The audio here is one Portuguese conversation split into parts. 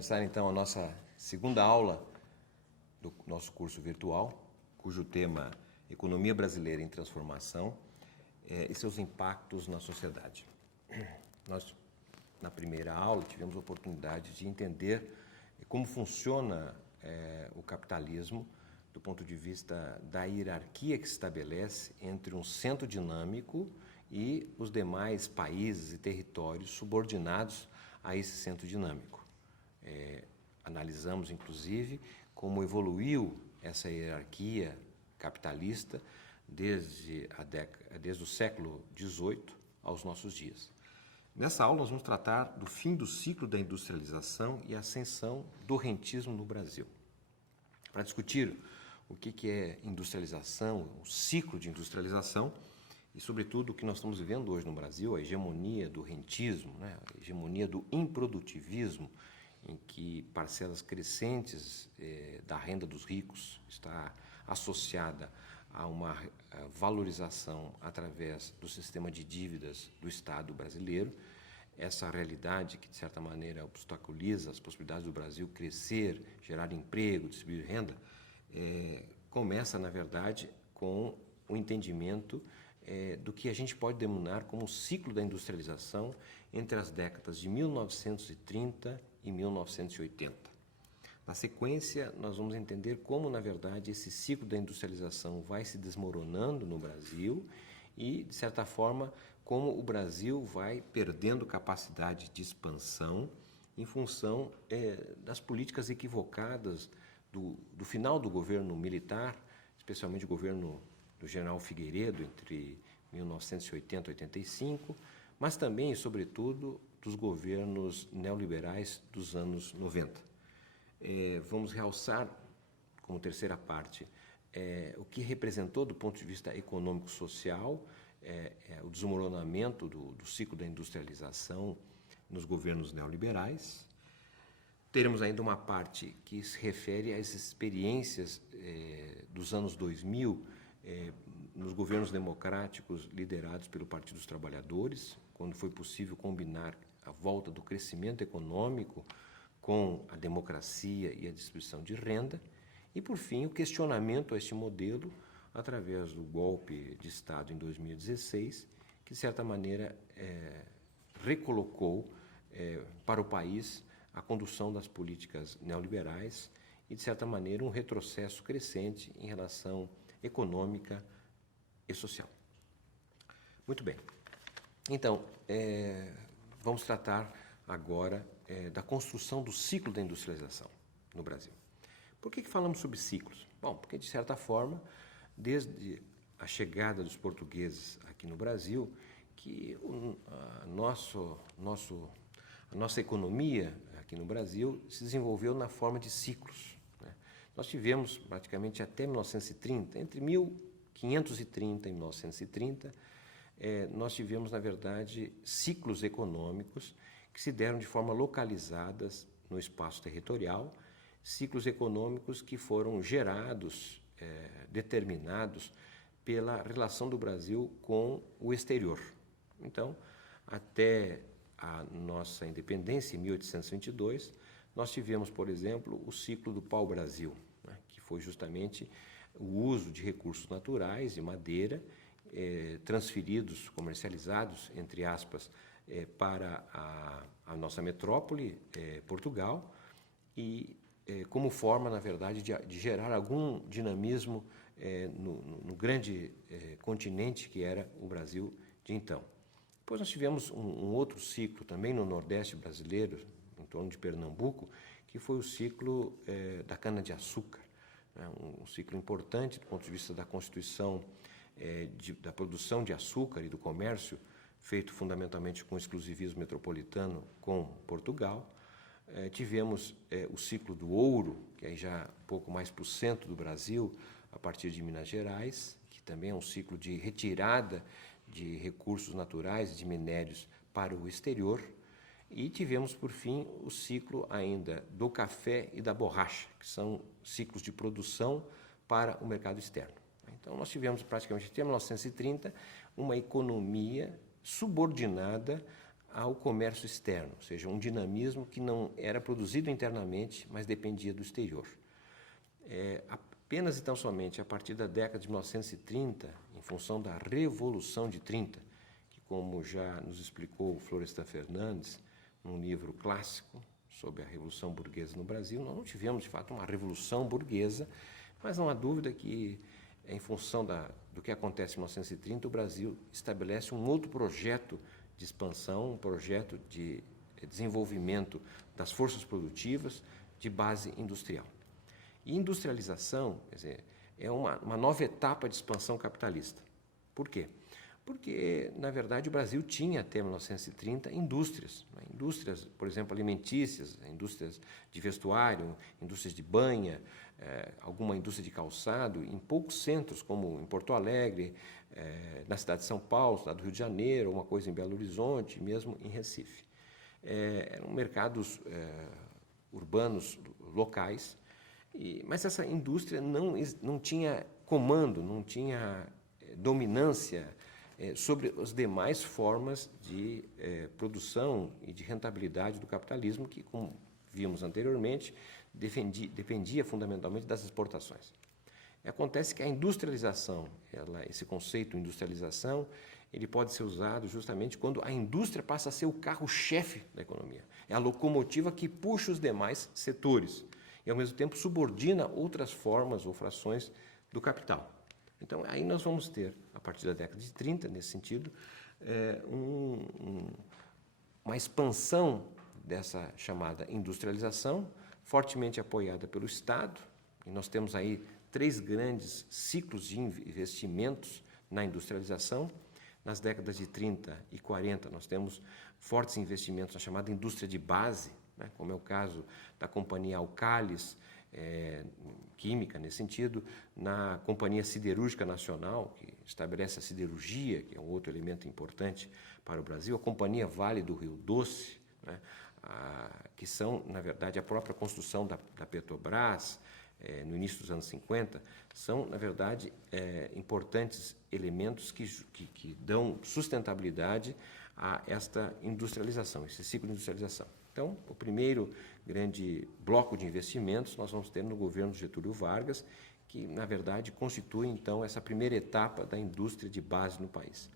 começar então a nossa segunda aula do nosso curso virtual, cujo tema Economia Brasileira em Transformação e seus impactos na sociedade. Nós, na primeira aula, tivemos a oportunidade de entender como funciona o capitalismo do ponto de vista da hierarquia que se estabelece entre um centro dinâmico e os demais países e territórios subordinados a esse centro dinâmico. Analisamos, inclusive, como evoluiu essa hierarquia capitalista desde o século XVIII aos nossos dias. Nessa aula, nós vamos tratar do fim do ciclo da industrialização e a ascensão do rentismo no Brasil. Para discutir o que é industrialização, o ciclo de industrialização e, sobretudo, o que nós estamos vivendo hoje no Brasil, a hegemonia do rentismo, a hegemonia do improdutivismo, em que parcelas crescentes da renda dos ricos está associada a uma valorização através do sistema de dívidas do Estado brasileiro. Essa realidade que, de certa maneira, obstaculiza as possibilidades do Brasil crescer, gerar emprego, distribuir renda, começa, na verdade, com o entendimento do que a gente pode denominar como o ciclo da industrialização entre as décadas de 1930 e 1980. Na sequência, nós vamos entender como, na verdade, esse ciclo da industrialização vai se desmoronando no Brasil e, de certa forma, como o Brasil vai perdendo capacidade de expansão em função das políticas equivocadas do final do governo militar, especialmente o governo do general Figueiredo, entre 1980 e 85, mas também, e sobretudo, dos governos neoliberais dos anos 90. Vamos realçar, como terceira parte, o que representou do ponto de vista econômico-social o desmoronamento do ciclo da industrialização nos governos neoliberais. Teremos ainda uma parte que se refere às experiências dos anos 2000 nos governos democráticos liderados pelo Partido dos Trabalhadores, quando foi possível combinar a volta do crescimento econômico com a democracia e a distribuição de renda, e, por fim, o questionamento a este modelo através do golpe de Estado em 2016, que, de certa maneira, recolocou para o país a condução das políticas neoliberais e, de certa maneira, um retrocesso crescente em relação econômica e social. Muito bem. Então, vamos tratar agora da construção do ciclo da industrialização no Brasil. Por que falamos sobre ciclos? Bom, porque, de certa forma, desde a chegada dos portugueses aqui no Brasil, que a nossa economia aqui no Brasil se desenvolveu na forma de ciclos. Nós tivemos praticamente até 1930, entre 1530 e 1930, nós tivemos, na verdade, ciclos econômicos que se deram de forma localizadas no espaço territorial, ciclos econômicos que foram gerados, determinados pela relação do Brasil com o exterior. Então, até a nossa independência, em 1822, nós tivemos, por exemplo, o ciclo do pau-brasil, que foi justamente o uso de recursos naturais, de madeira, transferidos, comercializados, entre aspas, para a nossa metrópole, Portugal, e como forma, na verdade, de gerar algum dinamismo no grande continente que era o Brasil de então. Depois nós tivemos um outro ciclo também no Nordeste brasileiro, em torno de Pernambuco, que foi o ciclo da cana-de-açúcar, um ciclo importante do ponto de vista da constituição da produção de açúcar e do comércio, feito fundamentalmente com exclusivismo metropolitano com Portugal. Tivemos o ciclo do ouro, que é já um pouco mais para o centro do Brasil, a partir de Minas Gerais, que também é um ciclo de retirada de recursos naturais e de minérios para o exterior. E tivemos, por fim, o ciclo ainda do café e da borracha, que são ciclos de produção para o mercado externo. Então, nós tivemos praticamente até 1930 uma economia subordinada ao comércio externo, ou seja, um dinamismo que não era produzido internamente, mas dependia do exterior. Apenas e tão somente a partir da década de 1930, em função da Revolução de 30, que, como já nos explicou Florestan Fernandes, num livro clássico sobre a Revolução Burguesa no Brasil, nós não tivemos, de fato, uma revolução burguesa, mas não há dúvida que, em função do que acontece em 1930, o Brasil estabelece um outro projeto de expansão, um projeto de desenvolvimento das forças produtivas de base industrial. E industrialização, quer dizer, é uma nova etapa de expansão capitalista. Por quê? Porque, na verdade, o Brasil tinha, até 1930, indústrias. Né? Indústrias, por exemplo, alimentícias, indústrias de vestuário, indústrias de banha, alguma indústria de calçado, em poucos centros, como em Porto Alegre, na cidade de São Paulo, cidade do Rio de Janeiro, uma coisa em Belo Horizonte, mesmo em Recife. Eram mercados urbanos locais, mas essa indústria não tinha comando, não tinha dominância sobre as demais formas de produção e de rentabilidade do capitalismo, que, como vimos anteriormente, dependia fundamentalmente das exportações. Acontece que a industrialização, esse conceito de industrialização, ele pode ser usado justamente quando a indústria passa a ser o carro-chefe da economia. É a locomotiva que puxa os demais setores e, ao mesmo tempo, subordina outras formas ou frações do capital. Então, aí nós vamos ter, a partir da década de 30, nesse sentido, uma expansão dessa chamada industrialização, fortemente apoiada pelo Estado, e nós temos aí 3 grandes ciclos de investimentos na industrialização. Nas décadas de 30 e 40, nós temos fortes investimentos na chamada indústria de base, né, como é o caso da Companhia Alcalis, química nesse sentido, na Companhia Siderúrgica Nacional, que estabelece a siderurgia, que é um outro elemento importante para o Brasil, a Companhia Vale do Rio Doce, né, que são, na verdade, a própria construção da Petrobras, no início dos anos 50, são, na verdade, importantes elementos que dão sustentabilidade a esta industrialização, esse ciclo de industrialização. Então, o primeiro grande bloco de investimentos nós vamos ter no governo Getúlio Vargas, que, na verdade, constitui, então, essa primeira etapa da indústria de base no país.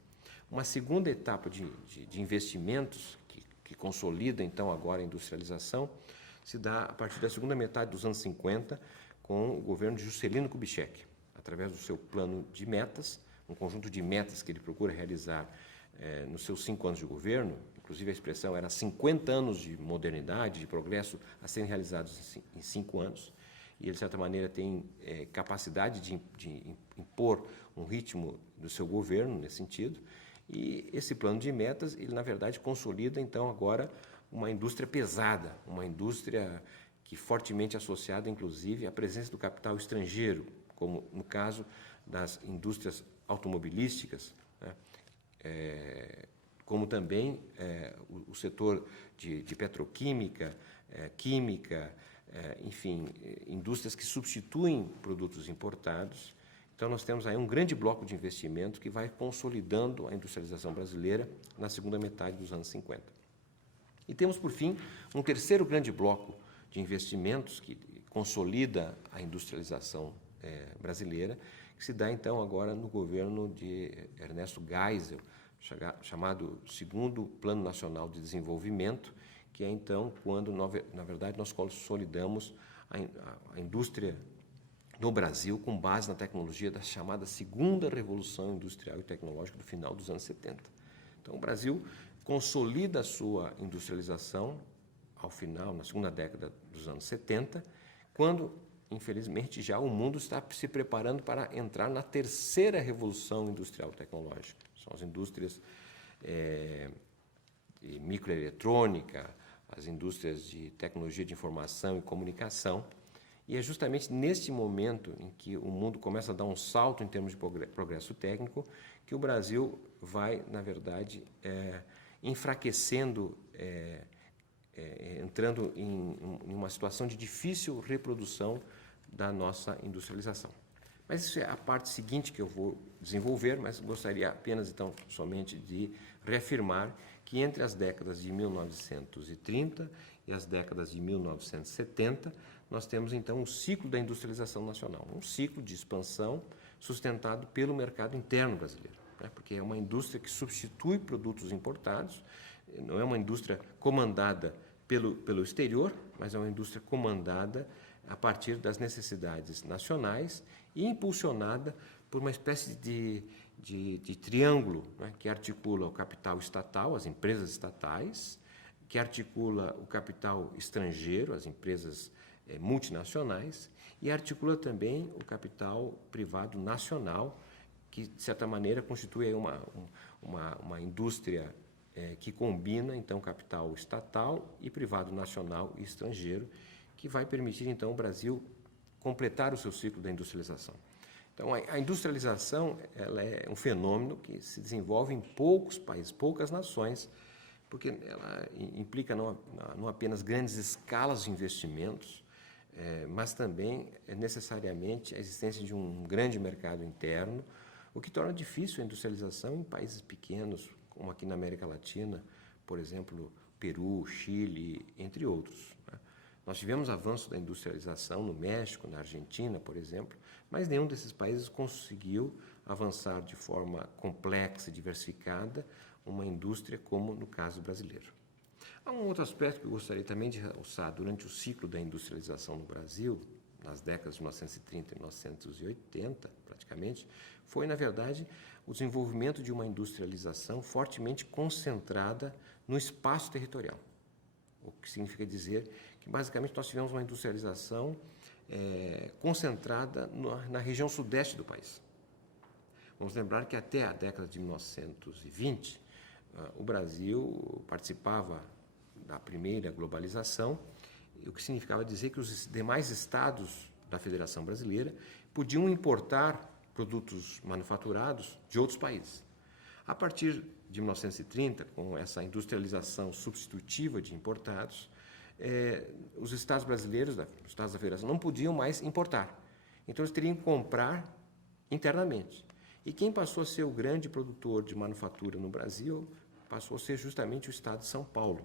Uma segunda etapa de investimentos, que consolida, então, agora a industrialização, se dá a partir da segunda metade dos anos 50, com o governo de Juscelino Kubitschek, através do seu plano de metas, um conjunto de metas que ele procura realizar nos seus 5 anos de governo. Inclusive, a expressão era 50 anos de modernidade, de progresso a serem realizados em 5 anos. E ele, de certa maneira, tem capacidade de impor um ritmo do seu governo nesse sentido. E esse plano de metas, ele, na verdade, consolida, então, agora uma indústria pesada, uma indústria que fortemente associada, inclusive, à presença do capital estrangeiro, como no caso das indústrias automobilísticas, né? Como também o setor de petroquímica, química, enfim, indústrias que substituem produtos importados. Então, nós temos aí um grande bloco de investimento que vai consolidando a industrialização brasileira na segunda metade dos anos 50. E temos, por fim, um terceiro grande bloco de investimentos que consolida a industrialização brasileira, que se dá, então, agora no governo de Ernesto Geisel, chamado Segundo Plano Nacional de Desenvolvimento, que é, então, quando, na verdade, nós consolidamos a indústria no Brasil com base na tecnologia da chamada Segunda Revolução Industrial e Tecnológica do final dos anos 70. Então, o Brasil consolida a sua industrialização ao final, na segunda década dos anos 70, quando, infelizmente, já o mundo está se preparando para entrar na terceira revolução industrial tecnológica. São as indústrias de microeletrônica, as indústrias de tecnologia de informação e comunicação. E é justamente neste momento em que o mundo começa a dar um salto em termos de progresso técnico que o Brasil vai, na verdade, enfraquecendo, entrando em uma situação de difícil reprodução da nossa industrialização. Mas isso é a parte seguinte que eu vou desenvolver, mas gostaria apenas, então, somente de reafirmar que entre as décadas de 1930 e as décadas de 1970, nós temos então um ciclo da industrialização nacional, um ciclo de expansão sustentado pelo mercado interno brasileiro, né? Porque é uma indústria que substitui produtos importados, não é uma indústria comandada pelo exterior, mas é uma indústria comandada a partir das necessidades nacionais e impulsionada por uma espécie de triângulo, né, que articula o capital estatal, as empresas estatais, que articula o capital estrangeiro, as empresas multinacionais, e articula também o capital privado nacional, que, de certa maneira, constitui uma indústria que combina, então, capital estatal e privado nacional e estrangeiro, que vai permitir, então, o Brasil completar o seu ciclo da industrialização. Então, a industrialização ela é um fenômeno que se desenvolve em poucos países, poucas nações, porque ela implica não apenas grandes escalas de investimentos, mas também necessariamente a existência de um grande mercado interno, o que torna difícil a industrialização em países pequenos, como aqui na América Latina, por exemplo, Peru, Chile, entre outros, né? Nós tivemos avanço da industrialização no México, na Argentina, por exemplo, mas nenhum desses países conseguiu avançar de forma complexa e diversificada uma indústria como no caso brasileiro. Há um outro aspecto que eu gostaria também de realçar durante o ciclo da industrialização no Brasil, nas décadas de 1930 e 1980, praticamente, foi, na verdade, o desenvolvimento de uma industrialização fortemente concentrada no espaço territorial. O que significa dizer que, basicamente, nós tivemos uma industrialização concentrada na região sudeste do país. Vamos lembrar que até a década de 1920, o Brasil participava da primeira globalização, o que significava dizer que os demais estados da Federação Brasileira podiam importar produtos manufaturados de outros países. A partir de 1930, com essa industrialização substitutiva de importados, os estados brasileiros, os estados da Federação, não podiam mais importar. Então, eles teriam que comprar internamente. E quem passou a ser o grande produtor de manufatura no Brasil passou a ser justamente o estado de São Paulo.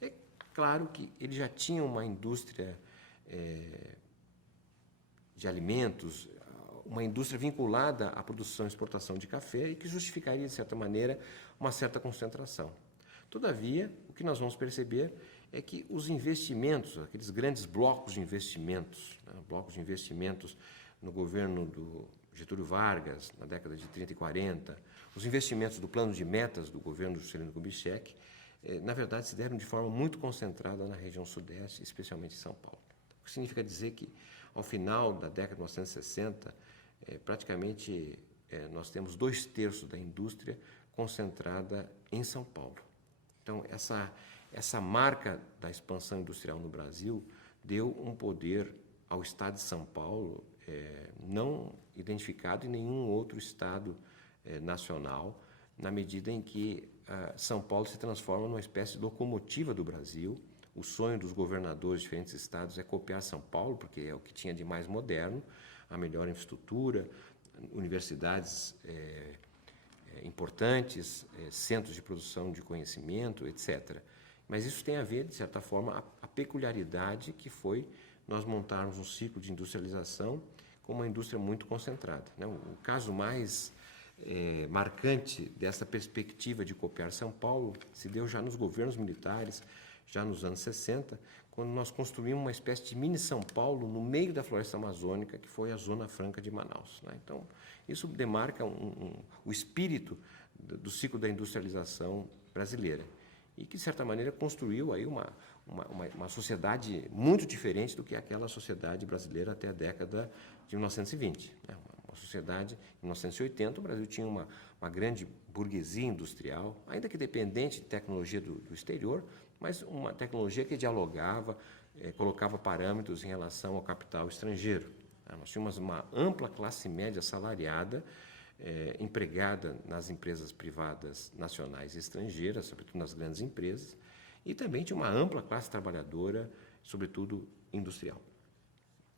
É claro que ele já tinha uma indústria de alimentos, uma indústria vinculada à produção e exportação de café e que justificaria, de certa maneira, uma certa concentração. Todavia, o que nós vamos perceber é que os investimentos, aqueles grandes blocos de investimentos, né, blocos de investimentos no governo do Getúlio Vargas, na década de 30 e 40, os investimentos do plano de metas do governo Juscelino Kubitschek, na verdade, se deram de forma muito concentrada na região sudeste, especialmente em São Paulo. O que significa dizer que, ao final da década de 1960, praticamente nós temos 2/3 da indústria concentrada em São Paulo. Então, essa marca da expansão industrial no Brasil deu um poder ao estado de São Paulo não identificado em nenhum outro estado nacional, na medida em que São Paulo se transforma numa espécie de locomotiva do Brasil. O sonho dos governadores de diferentes estados é copiar São Paulo, porque é o que tinha de mais moderno, a melhor infraestrutura, universidades importantes, centros de produção de conhecimento, etc. Mas isso tem a ver, de certa forma, a peculiaridade que foi nós montarmos um ciclo de industrialização com uma indústria muito concentrada, né? O caso mais marcante dessa perspectiva de copiar São Paulo se deu já nos governos militares, já nos anos 60, quando nós construímos uma espécie de mini São Paulo no meio da floresta amazônica, que foi a Zona Franca de Manaus, né? Então, isso demarca o espírito do ciclo da industrialização brasileira e que, de certa maneira, construiu aí uma sociedade muito diferente do que aquela sociedade brasileira até a década de 1920, né? Uma sociedade, em 1980, o Brasil tinha uma grande burguesia industrial, ainda que dependente de tecnologia do exterior, mas uma tecnologia que dialogava, colocava parâmetros em relação ao capital estrangeiro. Nós tínhamos uma ampla classe média salariada, empregada nas empresas privadas nacionais e estrangeiras, sobretudo nas grandes empresas, e também tinha uma ampla classe trabalhadora, sobretudo industrial.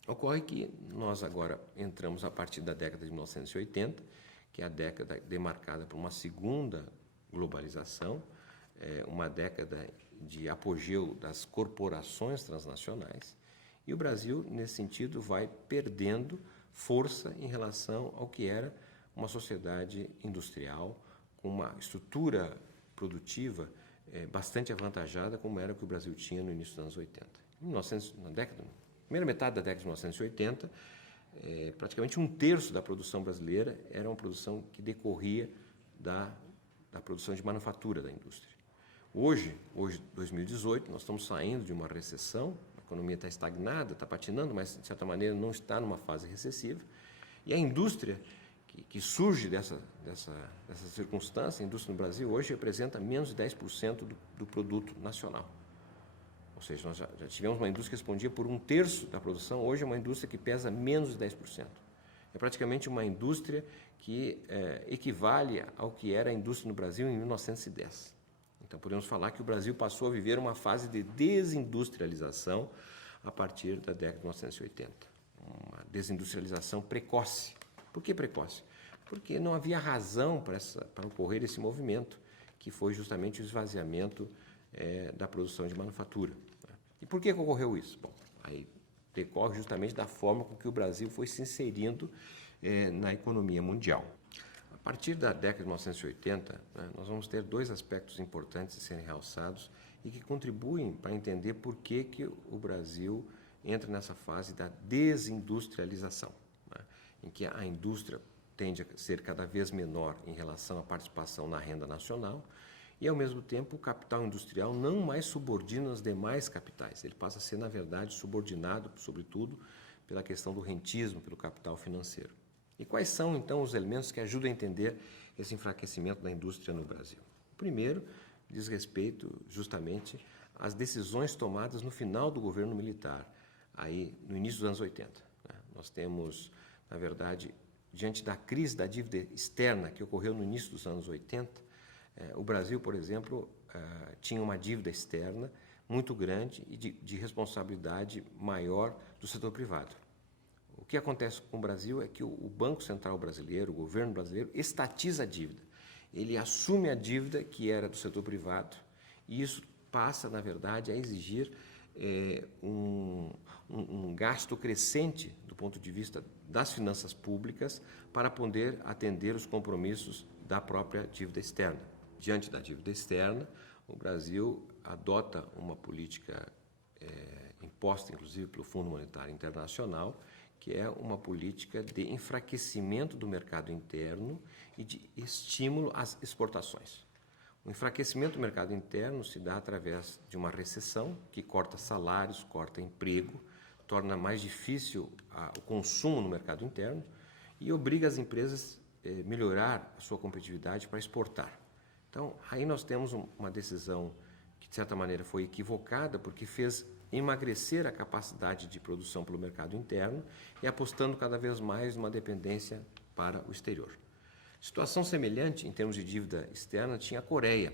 Ocorre que nós agora entramos a partir da década de 1980, que é a década demarcada por uma segunda globalização, uma década de apogeu das corporações transnacionais, e o Brasil, nesse sentido, vai perdendo força em relação ao que era uma sociedade industrial, com uma estrutura produtiva bastante avantajada, como era o que o Brasil tinha no início dos anos 80. Primeira metade da década de 1980, praticamente um terço da produção brasileira era uma produção que decorria da produção de manufatura da indústria. Hoje, 2018, nós estamos saindo de uma recessão, a economia está estagnada, está patinando, mas, de certa maneira, não está numa fase recessiva, e a indústria que surge dessa circunstância, a indústria no Brasil, hoje representa menos de 10% do produto nacional. Ou seja, nós já tivemos uma indústria que respondia por um terço da produção, hoje é uma indústria que pesa menos de 10%. É praticamente uma indústria que equivale ao que era a indústria no Brasil em 1910. Então, podemos falar que o Brasil passou a viver uma fase de desindustrialização a partir da década de 1980. Uma desindustrialização precoce. Por que precoce? Porque não havia razão para ocorrer esse movimento, que foi justamente o esvaziamento da produção de manufatura. E por que ocorreu isso? Bom, aí decorre justamente da forma com que o Brasil foi se inserindo na economia mundial. A partir da década de 1980, nós vamos ter dois aspectos importantes de serem realçados e que contribuem para entender por que o Brasil entra nessa fase da desindustrialização, em que a indústria tende a ser cada vez menor em relação à participação na renda nacional e, ao mesmo tempo, o capital industrial não mais subordina os demais capitais. Ele passa a ser, na verdade, subordinado, sobretudo, pela questão do rentismo, pelo capital financeiro. E quais são, então, os elementos que ajudam a entender esse enfraquecimento da indústria no Brasil? O primeiro diz respeito, justamente, às decisões tomadas no final do governo militar, aí no início dos anos 80. Nós temos, na verdade, diante da crise da dívida externa que ocorreu no início dos anos 80, o Brasil, por exemplo, tinha uma dívida externa muito grande e de responsabilidade maior do setor privado. O que acontece com o Brasil é que o Banco Central brasileiro, o governo brasileiro, estatiza a dívida. Ele assume a dívida que era do setor privado e isso passa, na verdade, a exigir um gasto crescente do ponto de vista das finanças públicas para poder atender os compromissos da própria dívida externa. Diante da dívida externa, o Brasil adota uma política imposta, inclusive, pelo Fundo Monetário Internacional, que é uma política de enfraquecimento do mercado interno e de estímulo às exportações. O enfraquecimento do mercado interno se dá através de uma recessão que corta salários, corta emprego, torna mais difícil o consumo no mercado interno e obriga as empresas a melhorar a sua competitividade para exportar. Então, aí nós temos uma decisão que, de certa maneira, foi equivocada porque fez emagrecer a capacidade de produção pelo mercado interno e apostando cada vez mais numa dependência para o exterior. Situação semelhante, em termos de dívida externa, tinha a Coreia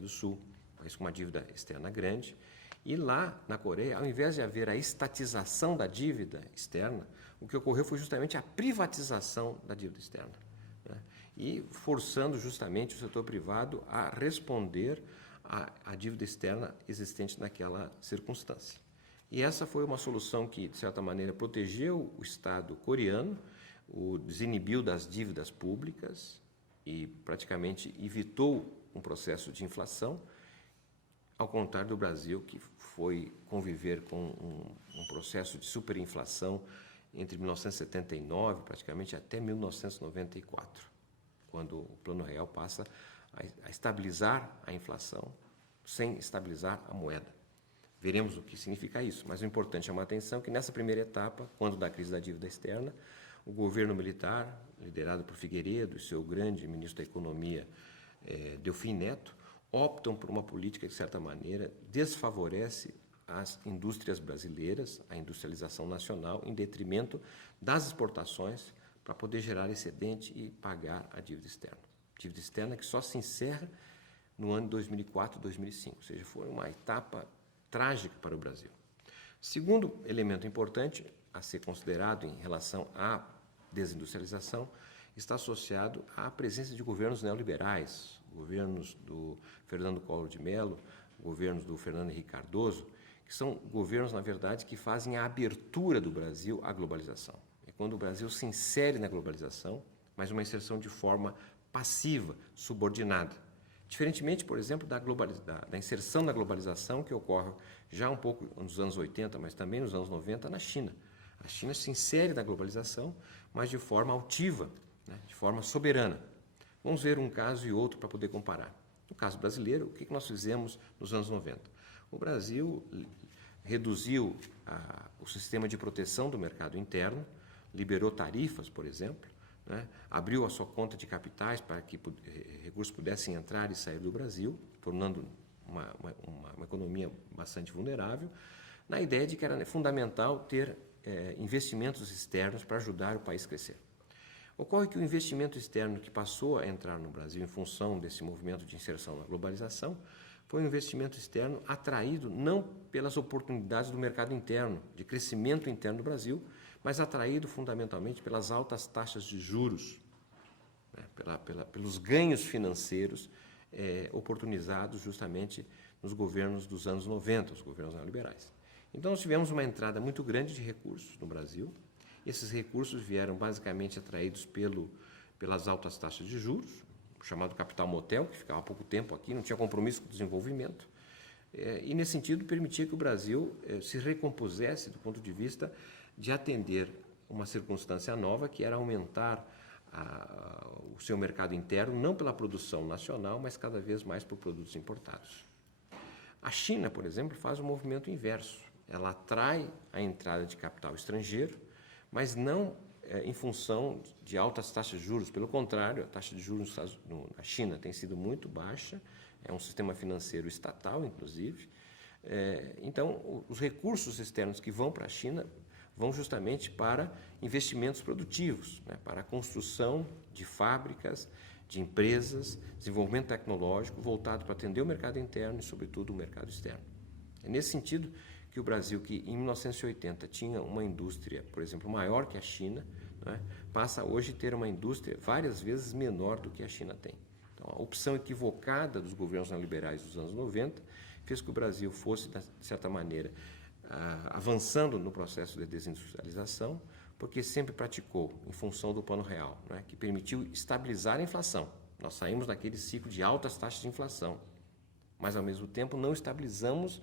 do Sul, um país com uma dívida externa grande, e lá na Coreia, ao invés de haver a estatização da dívida externa, o que ocorreu foi justamente a privatização da dívida externa, e forçando justamente o setor privado a responder à dívida externa existente naquela circunstância. E essa foi uma solução que, de certa maneira, protegeu o Estado coreano, o desinibiu das dívidas públicas e praticamente evitou um processo de inflação, ao contrário do Brasil, que foi conviver com um processo de superinflação entre 1979, praticamente, até 1994, quando o Plano Real passa a estabilizar a inflação sem estabilizar a moeda. Veremos o que significa isso, mas o importante é chamar a atenção que nessa primeira etapa, quando da crise da dívida externa, o governo militar, liderado por Figueiredo e seu grande ministro da Economia, Delfim Neto, optam por uma política que, de certa maneira, desfavorece as indústrias brasileiras, a industrialização nacional, em detrimento das exportações para poder gerar excedente e pagar a dívida externa. Dívida externa que só se encerra no ano de 2004 e 2005, ou seja, foi uma etapa trágica para o Brasil. Segundo elemento importante a ser considerado em relação à desindustrialização está associado à presença de governos neoliberais, governos do Fernando Collor de Mello, governos do Fernando Henrique Cardoso, que são governos, na verdade, que fazem a abertura do Brasil à globalização. É quando o Brasil se insere na globalização, mas uma inserção de forma passiva, subordinada. Diferentemente, por exemplo, da inserção na globalização que ocorre já um pouco nos anos 80, mas também nos anos 90 na China. A China se insere na globalização, mas de forma altiva, né, de forma soberana. Vamos ver um caso e outro para poder comparar. No caso brasileiro, o que nós fizemos nos anos 90? O Brasil reduziu o sistema de proteção do mercado interno, liberou tarifas, por exemplo, né, abriu a sua conta de capitais para que recursos pudessem entrar e sair do Brasil, tornando uma economia bastante vulnerável, na ideia de que era fundamental ter investimentos externos para ajudar o país a crescer. Ocorre que o investimento externo que passou a entrar no Brasil em função desse movimento de inserção na globalização foi um investimento externo atraído não pelas oportunidades do mercado interno, de crescimento interno do Brasil, mas atraído fundamentalmente pelas altas taxas de juros, né, pelos ganhos financeiros oportunizados justamente nos governos dos anos 90, os governos neoliberais. Então, nós tivemos uma entrada muito grande de recursos no Brasil. Esses recursos vieram basicamente atraídos pelas altas taxas de juros, o chamado capital motel, que ficava há pouco tempo aqui, não tinha compromisso com o desenvolvimento, e, nesse sentido, permitia que o Brasil se recompusesse do ponto de vista de atender uma circunstância nova, que era aumentar o seu mercado interno, não pela produção nacional, mas cada vez mais por produtos importados. A China, por exemplo, faz um movimento inverso. Ela atrai a entrada de capital estrangeiro, mas não em função de altas taxas de juros. Pelo contrário, a taxa de juros na China tem sido muito baixa, é um sistema financeiro estatal, inclusive. Então, os recursos externos que vão para a China vão justamente para investimentos produtivos, né, para a construção de fábricas, de empresas, desenvolvimento tecnológico voltado para atender o mercado interno e, sobretudo, o mercado externo. É nesse sentido que o Brasil, que em 1980 tinha uma indústria, por exemplo, maior que a China, né, passa hoje a ter uma indústria várias vezes menor do que a China tem. Então, a opção equivocada dos governos neoliberais dos anos 90 fez que o Brasil fosse, de certa maneira, avançando no processo de desindustrialização, porque sempre praticou em função do plano real, né, que permitiu estabilizar a inflação. Nós saímos daquele ciclo de altas taxas de inflação, mas, ao mesmo tempo, não estabilizamos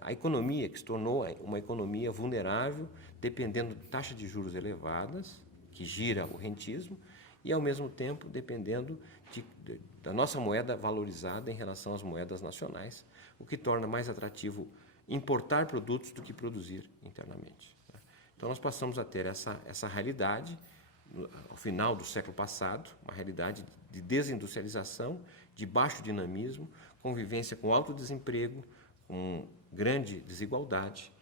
a economia, que se tornou uma economia vulnerável, dependendo de taxas de juros elevadas, que gira o rentismo, e, ao mesmo tempo, dependendo da nossa moeda valorizada em relação às moedas nacionais, o que torna mais atrativo importar produtos do que produzir internamente. Então, nós passamos a ter essa realidade, ao final do século passado, uma realidade de desindustrialização, de baixo dinamismo, convivência com alto desemprego, com grande desigualdade,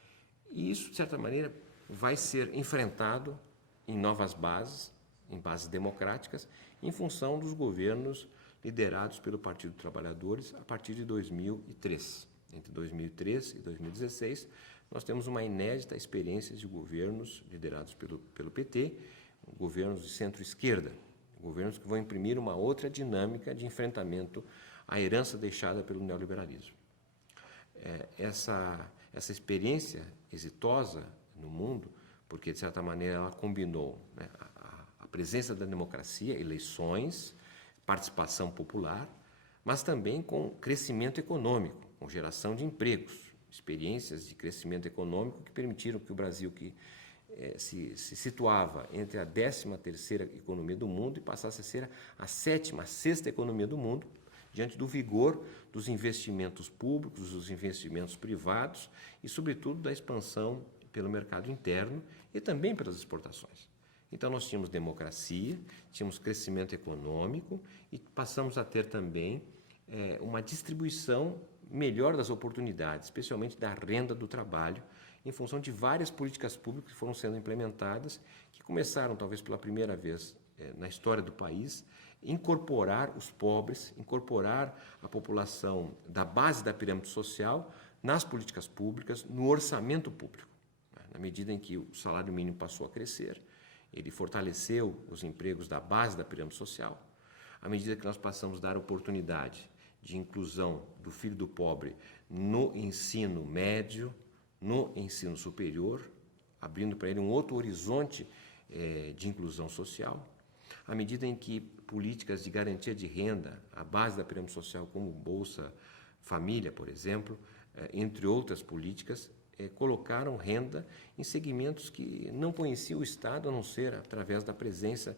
e isso, de certa maneira, vai ser enfrentado em novas bases, em bases democráticas, em função dos governos liderados pelo Partido dos Trabalhadores a partir de 2003. Entre 2003 e 2016, nós temos uma inédita experiência de governos liderados pelo PT, governos de centro-esquerda, governos que vão imprimir uma outra dinâmica de enfrentamento à herança deixada pelo neoliberalismo. Essa experiência exitosa no mundo, porque, de certa maneira, ela combinou, né, a presença da democracia, eleições, participação popular, mas também com crescimento econômico, com geração de empregos, experiências de crescimento econômico que permitiram que o Brasil, que se situava entre a 13ª economia do mundo, e passasse a ser a 7ª, a 6ª economia do mundo, diante do vigor dos investimentos públicos, dos investimentos privados e, sobretudo, da expansão pelo mercado interno e também pelas exportações. Então, nós tínhamos democracia, tínhamos crescimento econômico e passamos a ter também uma distribuição melhor das oportunidades, especialmente da renda do trabalho, em função de várias políticas públicas que foram sendo implementadas, que começaram, talvez pela primeira vez na história do país, incorporar os pobres, incorporar a população da base da pirâmide social nas políticas públicas, no orçamento público. Na medida em que o salário mínimo passou a crescer, ele fortaleceu os empregos da base da pirâmide social. à medida que nós passamos a dar oportunidade de inclusão do filho do pobre no ensino médio, no ensino superior, abrindo para ele um outro horizonte de inclusão social, à medida em que políticas de garantia de renda, a base da pirâmide social, como Bolsa Família, por exemplo, entre outras políticas, colocaram renda em segmentos que não conheciam o Estado, a não ser através da presença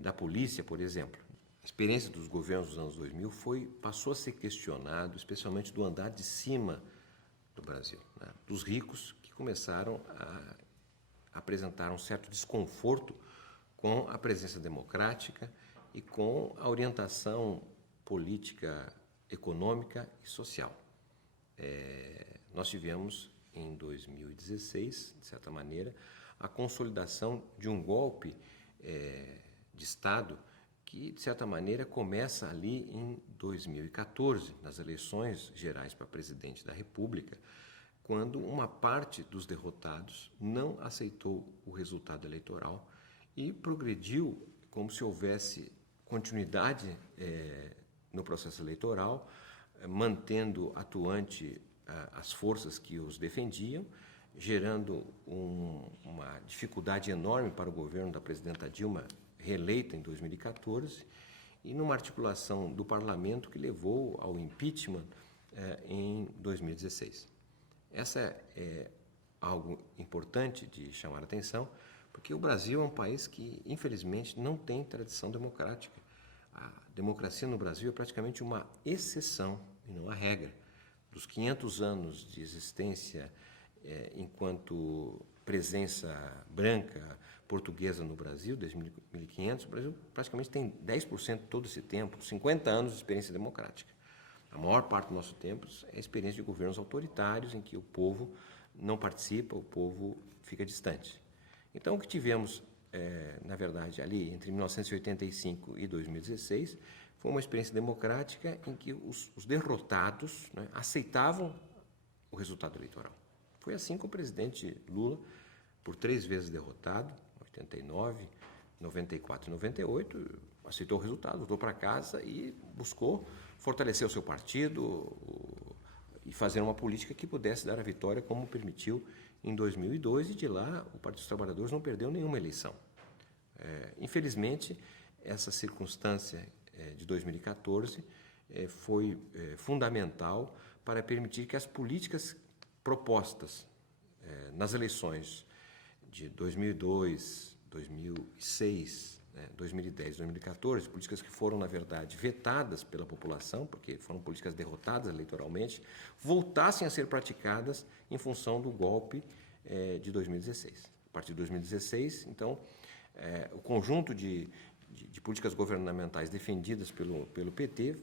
da polícia, por exemplo. A experiência dos governos dos anos 2000 passou a ser questionado, especialmente do andar de cima do Brasil, né? Dos ricos que começaram a apresentar um certo desconforto com a presença democrática e com a orientação política, econômica e social. Nós tivemos, em 2016, de certa maneira, a consolidação de um golpe de Estado que, de certa maneira, começa ali em 2014, nas eleições gerais para presidente da República, quando uma parte dos derrotados não aceitou o resultado eleitoral e progrediu como se houvesse continuidade no processo eleitoral, mantendo atuante as forças que os defendiam, gerando uma dificuldade enorme para o governo da presidenta Dilma, reeleita em 2014, e numa articulação do parlamento que levou ao impeachment em 2016. Essa é algo importante de chamar a atenção, porque o Brasil é um país que, infelizmente, não tem tradição democrática. A democracia no Brasil é praticamente uma exceção e não a regra. Dos 500 anos de existência enquanto presença branca portuguesa no Brasil, desde 1500, o Brasil praticamente tem 10% todo esse tempo, 50 anos de experiência democrática. A maior parte do nosso tempo é a experiência de governos autoritários em que o povo não participa, o povo fica distante. Então, o que tivemos, na verdade, ali entre 1985 e 2016, foi uma experiência democrática em que os derrotados, né, aceitavam o resultado eleitoral. Foi assim com o presidente Lula, por 3 vezes derrotado, 89, 94 e 98, aceitou o resultado, voltou para casa e buscou fortalecer o seu partido e fazer uma política que pudesse dar a vitória, como permitiu em 2002, e de lá o Partido dos Trabalhadores não perdeu nenhuma eleição. Infelizmente, essa circunstância de 2014 foi fundamental para permitir que as políticas propostas nas eleições de 2002, 2006, 2010, 2014, políticas que foram, na verdade, vetadas pela população, porque foram políticas derrotadas eleitoralmente, voltassem a ser praticadas em função do golpe de 2016. A partir de 2016, então, o conjunto de políticas governamentais defendidas pelo PT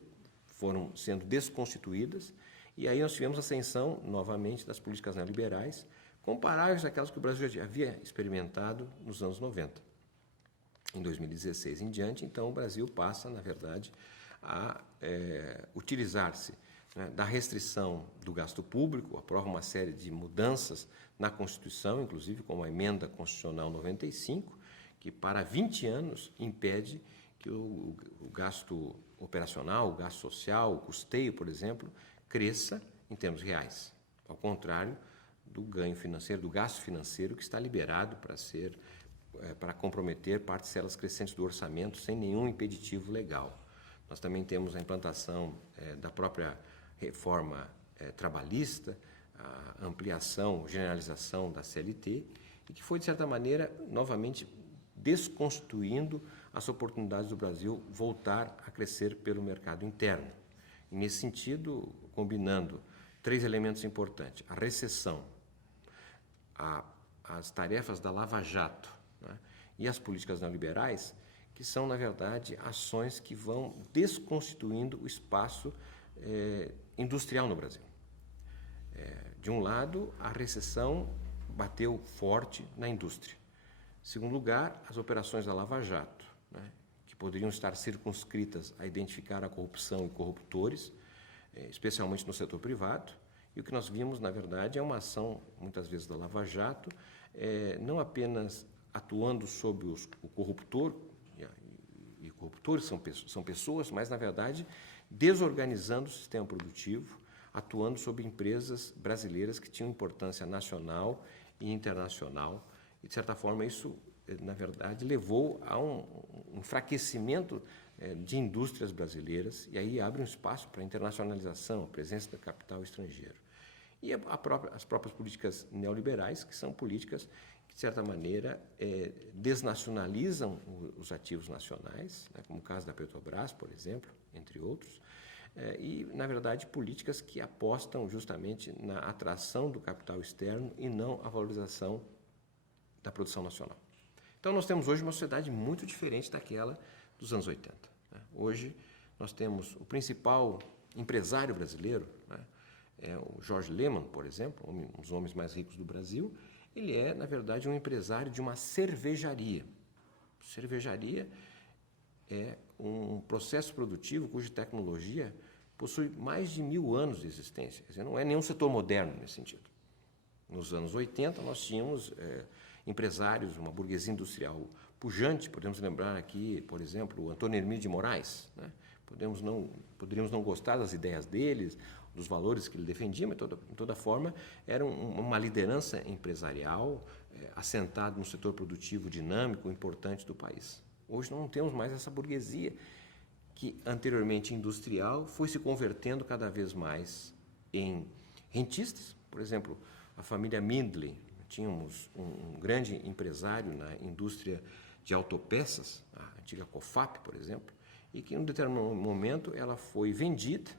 foram sendo desconstituídas, e aí nós tivemos a ascensão, novamente, das políticas neoliberais, comparáveis àquelas que o Brasil já havia experimentado nos anos 90. Em 2016 em diante, então, o Brasil passa, na verdade, a utilizar-se, né, da restrição do gasto público, aprova uma série de mudanças na Constituição, inclusive como a Emenda Constitucional 95, que para 20 anos impede que o gasto operacional, o gasto social, o custeio, por exemplo, cresça em termos reais. Ao contrário do ganho financeiro, do gasto financeiro que está liberado para comprometer parcelas crescentes do orçamento sem nenhum impeditivo legal. Nós também temos a implantação da própria reforma trabalhista, a ampliação, generalização da CLT, e que foi, de certa maneira, novamente desconstituindo as oportunidades do Brasil voltar a crescer pelo mercado interno. E, nesse sentido, combinando 3 elementos importantes: a recessão, as tarefas da Lava Jato, né, e as políticas neoliberais, que são, na verdade, ações que vão desconstituindo o espaço industrial no Brasil. De um lado, a recessão bateu forte na indústria. Em segundo lugar, as operações da Lava Jato, né, que poderiam estar circunscritas a identificar a corrupção e corruptores, especialmente no setor privado. E o que nós vimos, na verdade, é uma ação, muitas vezes, da Lava Jato, não apenas atuando sobre o corruptor e corruptores, são pessoas, mas, na verdade, desorganizando o sistema produtivo, atuando sobre empresas brasileiras que tinham importância nacional e internacional. E, de certa forma, isso, na verdade, levou a um enfraquecimento de indústrias brasileiras, e aí abre um espaço para a internacionalização, a presença do capital estrangeiro. E as próprias políticas neoliberais, que são políticas que, de certa maneira, desnacionalizam os ativos nacionais, né, como o caso da Petrobras, por exemplo, entre outros, e, na verdade, políticas que apostam justamente na atração do capital externo e não a valorização da produção nacional. Então, nós temos hoje uma sociedade muito diferente daquela dos anos 80. Né? Hoje, nós temos o principal empresário brasileiro, né? O Jorge Lehmann, por exemplo, um dos homens mais ricos do Brasil. Ele é, na verdade, um empresário de uma cervejaria. Cervejaria é um processo produtivo cuja tecnologia possui mais de 1000 anos de existência. Quer dizer, não é nenhum setor moderno nesse sentido. Nos anos 80, nós tínhamos empresários, uma burguesia industrial pujante. Podemos lembrar aqui, por exemplo, o Antônio Hermídio de Moraes. Né? Poderíamos não gostar das ideias deles, dos valores que ele defendia, mas, de toda forma, era uma liderança empresarial assentada no setor produtivo dinâmico, importante do país. Hoje não temos mais essa burguesia que, anteriormente industrial, foi se convertendo cada vez mais em rentistas. Por exemplo, a família Mindley, tínhamos um grande empresário na indústria de autopeças, a antiga COFAP, por exemplo, e que, em um determinado momento, ela foi vendida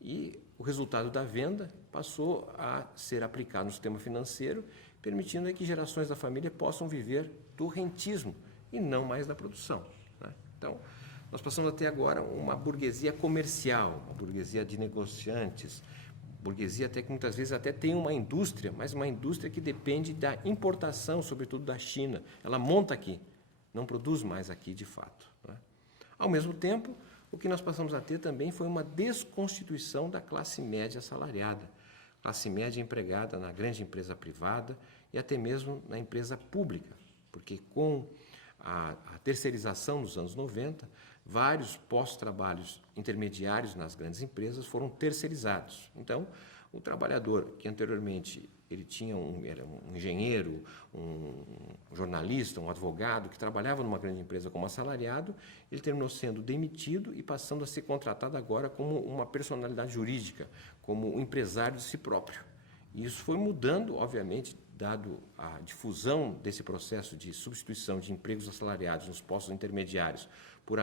e o resultado da venda passou a ser aplicado no sistema financeiro, permitindo que gerações da família possam viver do rentismo e não mais da produção. Né? Então, nós passamos a ter agora uma burguesia comercial, uma burguesia de negociantes, burguesia até que muitas vezes até tem uma indústria, mas uma indústria que depende da importação, sobretudo da China. Ela monta aqui, não produz mais aqui de fato. Né? Ao mesmo tempo, o que nós passamos a ter também foi uma desconstituição da classe média assalariada, classe média empregada na grande empresa privada e até mesmo na empresa pública, porque com a terceirização nos anos 90, vários postos-trabalhos intermediários nas grandes empresas foram terceirizados. Então, o trabalhador que anteriormente ele era um engenheiro, um jornalista, um advogado que trabalhava numa grande empresa como assalariado, ele terminou sendo demitido e passando a ser contratado agora como uma personalidade jurídica, como um empresário de si próprio. E isso foi mudando, obviamente, dado a difusão desse processo de substituição de empregos assalariados nos postos intermediários por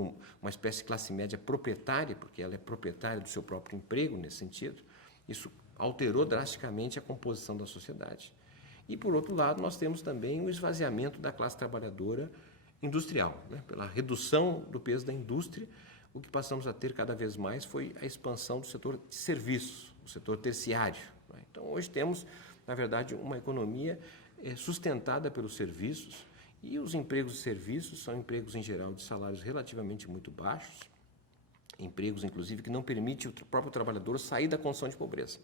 uma espécie de classe média proprietária, porque ela é proprietária do seu próprio emprego nesse sentido. Isso alterou drasticamente a composição da sociedade. E, por outro lado, nós temos também o esvaziamento da classe trabalhadora industrial. Né? Pela redução do peso da indústria, o que passamos a ter cada vez mais foi a expansão do setor de serviços, o setor terciário. Né? Então, hoje temos, na verdade, uma economia sustentada pelos serviços, e os empregos de serviços são empregos, em geral, de salários relativamente muito baixos, empregos, inclusive, que não permitem o próprio trabalhador sair da condição de pobreza.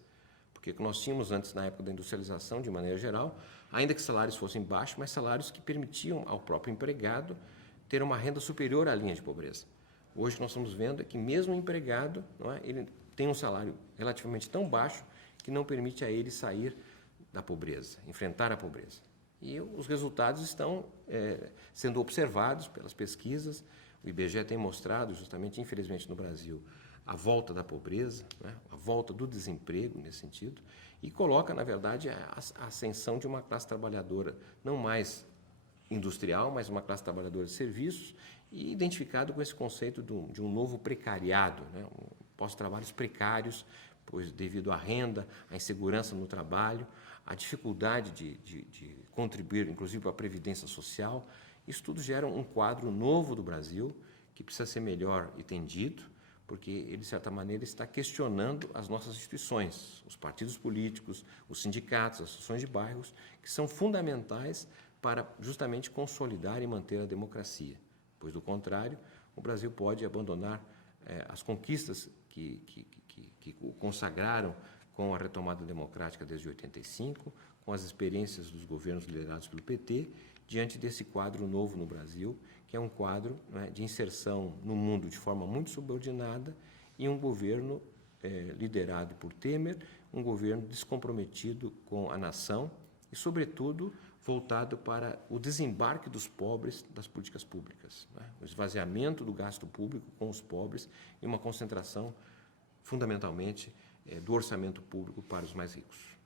Porque nós tínhamos antes, na época da industrialização, de maneira geral, ainda que salários fossem baixos, mas salários que permitiam ao próprio empregado ter uma renda superior à linha de pobreza. Hoje, o que nós estamos vendo é que mesmo o empregado, não é, ele tem um salário relativamente tão baixo que não permite a ele sair da pobreza, enfrentar a pobreza. E os resultados estão sendo observados pelas pesquisas. O IBGE tem mostrado, justamente, infelizmente, no Brasil, a volta da pobreza, né, a volta do desemprego nesse sentido, e coloca, na verdade, a ascensão de uma classe trabalhadora não mais industrial, mas uma classe trabalhadora de serviços, e identificado com esse conceito de um novo precariado, né, pós-trabalhos precários, pois devido à renda, à insegurança no trabalho, à dificuldade de contribuir, inclusive, para a previdência social. Isso tudo gera um quadro novo do Brasil, que precisa ser melhor entendido, porque ele, de certa maneira, está questionando as nossas instituições, os partidos políticos, os sindicatos, as associações de bairros, que são fundamentais para justamente consolidar e manter a democracia. Pois, do contrário, o Brasil pode abandonar as conquistas que o consagraram com a retomada democrática desde 85, com as experiências dos governos liderados pelo PT, diante desse quadro novo no Brasil, que é um quadro, né, de inserção no mundo de forma muito subordinada e um governo liderado por Temer, um governo descomprometido com a nação e, sobretudo, voltado para o desembarque dos pobres das políticas públicas, né? O esvaziamento do gasto público com os pobres e uma concentração, fundamentalmente, do orçamento público para os mais ricos.